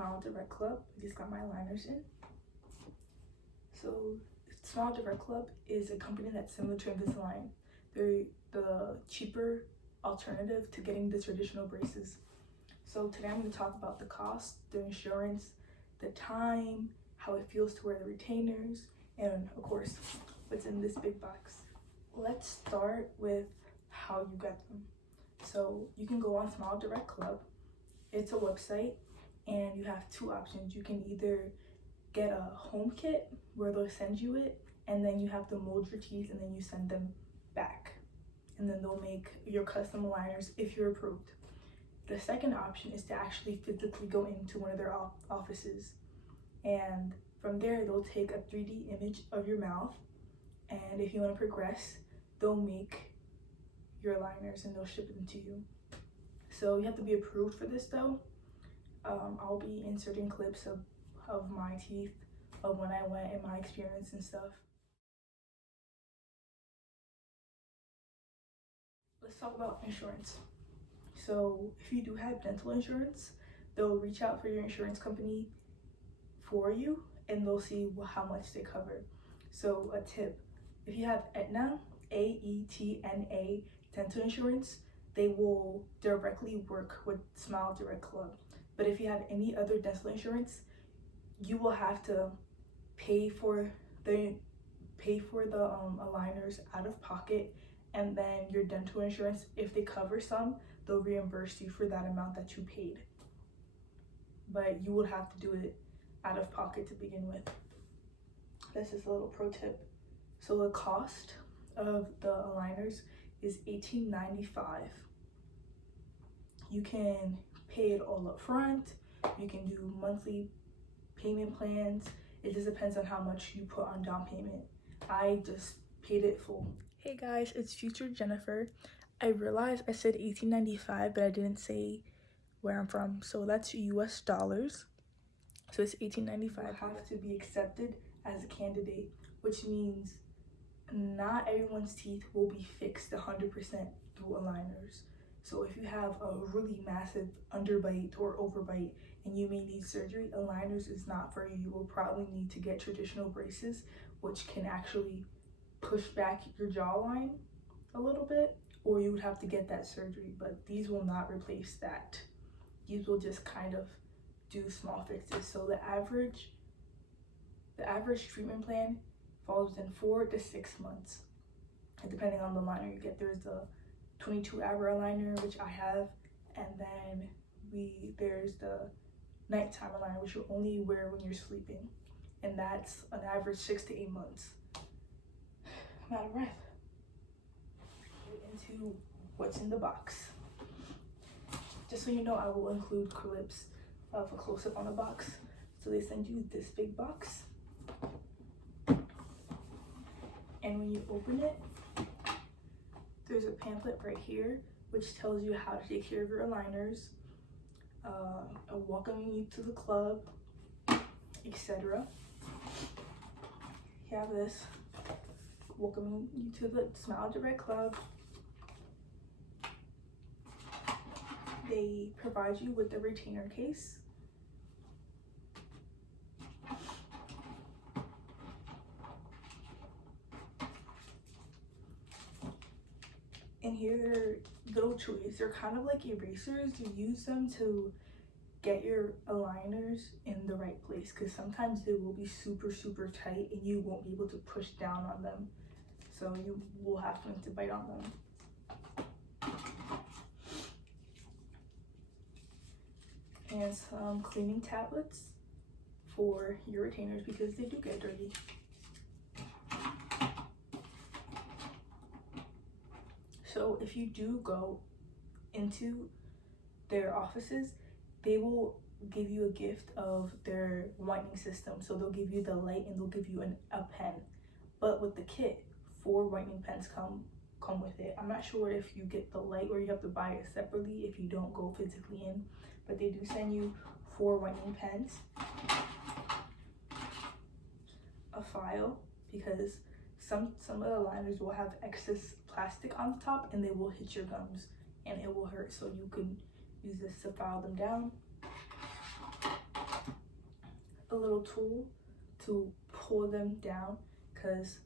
Smile Direct Club. I just got my liners in. So Smile Direct Club is a company that's similar to Invisalign. They're the cheaper alternative to getting the traditional braces. So today I'm going to talk about the cost, the insurance, the time, how it feels to wear the retainers, and of course, what's in this big box. Let's start with how you get them. So you can go on Smile Direct Club. It's a website and you have two options. You can either get a home kit where they'll send you it and then you have to mold your teeth and then you send them back. And then they'll make your custom aligners if you're approved. The second option is to actually physically go into one of their offices. And from there, they'll take a 3D image of your mouth. And if you want to progress, they'll make your aligners and they'll ship them to you. So you have to be approved for this though. I'll be inserting clips of my teeth, of when I went and my experience and stuff. Let's talk about insurance. So if you do have dental insurance, they'll reach out for your insurance company for you and they'll see how much they cover. So a tip, if you have Aetna, AETNA dental insurance, they will directly work with Smile Direct Club. But if you have any other dental insurance, you will have to pay for the aligners out of pocket, and then your dental insurance, if they cover some, they'll reimburse you for that amount that you paid. But you would have to do it out of pocket to begin with. That's just a little pro tip. So the cost of the aligners is $18.95. You can pay it all up front. You can do monthly payment plans. It just depends on how much you put on down payment. I just paid it full. Hey guys, it's Future Jennifer. I realized I said $18.95, but I didn't say where I'm from. So that's US dollars. So it's $18.95. You have to be accepted as a candidate, which means not everyone's teeth will be fixed 100% through aligners. So if you have a really massive underbite or overbite and you may need surgery, aligners is not for you. You will probably need to get traditional braces, which can actually push back your jawline a little bit, or you would have to get that surgery, but these will not replace that. These will just kind of do small fixes. So the average treatment plan falls within 4 to 6 months, and depending on the aligner you get. There's the 22-hour aligner, which I have, and then there's the nighttime aligner, which you only wear when you're sleeping, and that's an average 6 to 8 months. I'm out of breath. Into what's in the box. Just so you know, I will include clips of a close-up on the box. So they send you this big box, and when you open it, there's a pamphlet right here which tells you how to take care of your aligners, welcoming you to the club, etc. You have this, welcoming you to the Smile Direct Club. They provide you with the retainer case. And here are little toys. They're kind of like erasers. You use them to get your aligners in the right place, because sometimes they will be super tight and you won't be able to push down on them. So you will have to bite on them. And some cleaning tablets for your retainers because they do get dirty. So if you do go into their offices, they will give you a gift of their whitening system. So they'll give you the light and they'll give you a pen. But with the kit, 4 whitening pens come with it. I'm not sure if you get the light or you have to buy it separately if you don't go physically in, but they do send you 4 whitening pens, a file, because some of the aligners will have excess plastic on the top and they will hit your gums and it will hurt, so you can use this to file them down. a little tool to pull them down, because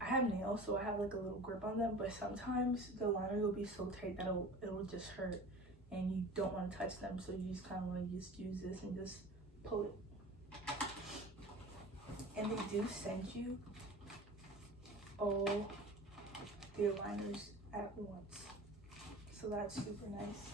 I have nails, so I have like a little grip on them, but sometimes the liner will be so tight that it'll just hurt, and you don't want to touch them, so you just kind of want to just use this and just pull it. And they do send you all the aligners at once, so that's super nice.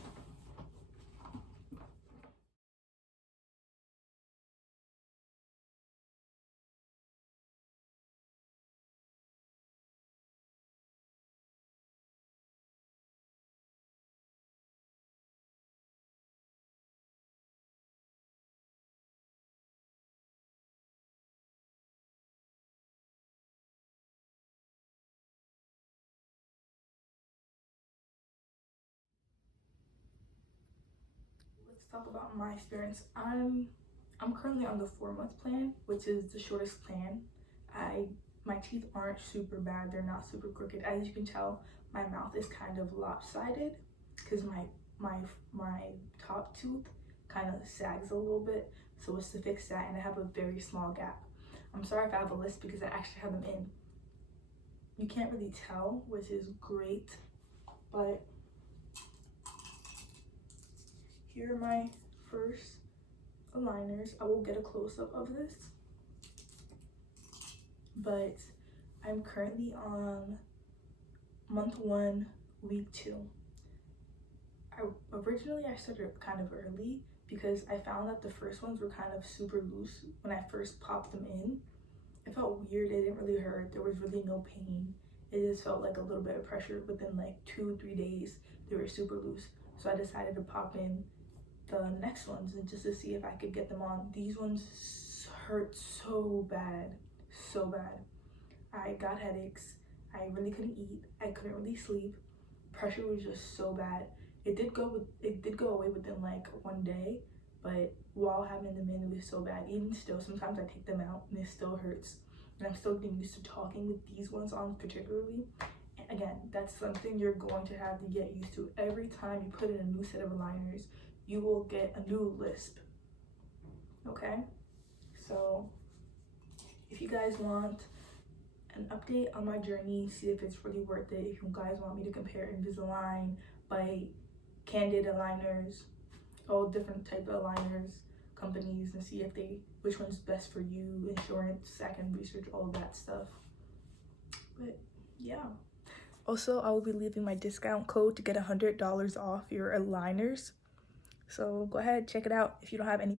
Let's talk about my experience. I'm currently on the 4-month plan, which is the shortest plan. My teeth aren't super bad, they're not super crooked. As you can tell, my mouth is kind of lopsided because my top tooth kind of sags a little bit, so it's to fix that, and I have a very small gap. I'm sorry if I have a list because I actually have them in. You can't really tell, which is great, but here are my first aligners. I will get a close-up of this, but I'm currently on month 1, week 2. Originally I started kind of early because I found that the first ones were kind of super loose when I first popped them in. It felt weird, it didn't really hurt, there was really no pain. It just felt like a little bit of pressure. Within like 2-3 days, they were super loose. So I decided to pop in the next ones and just to see if I could get them on. These ones hurt so bad, so bad. I got headaches, I really couldn't eat, I couldn't really sleep. Pressure was just so bad. It did go away within like 1 day, but while having them in, it was so bad. Even still, sometimes I take them out and it still hurts. And I'm still getting used to talking with these ones on particularly. And again, that's something you're going to have to get used to. Every time you put in a new set of aligners, you will get a new lisp, okay? So if you guys want an update on my journey, see if it's really worth it, if you guys want me to compare Invisalign, Bite, Candid aligners, all different type of aligners companies, and see if which one's best for you, insurance, I can research all that stuff. But yeah. Also, I will be leaving my discount code to get $100 off your aligners. So go ahead, check it out if you don't have any.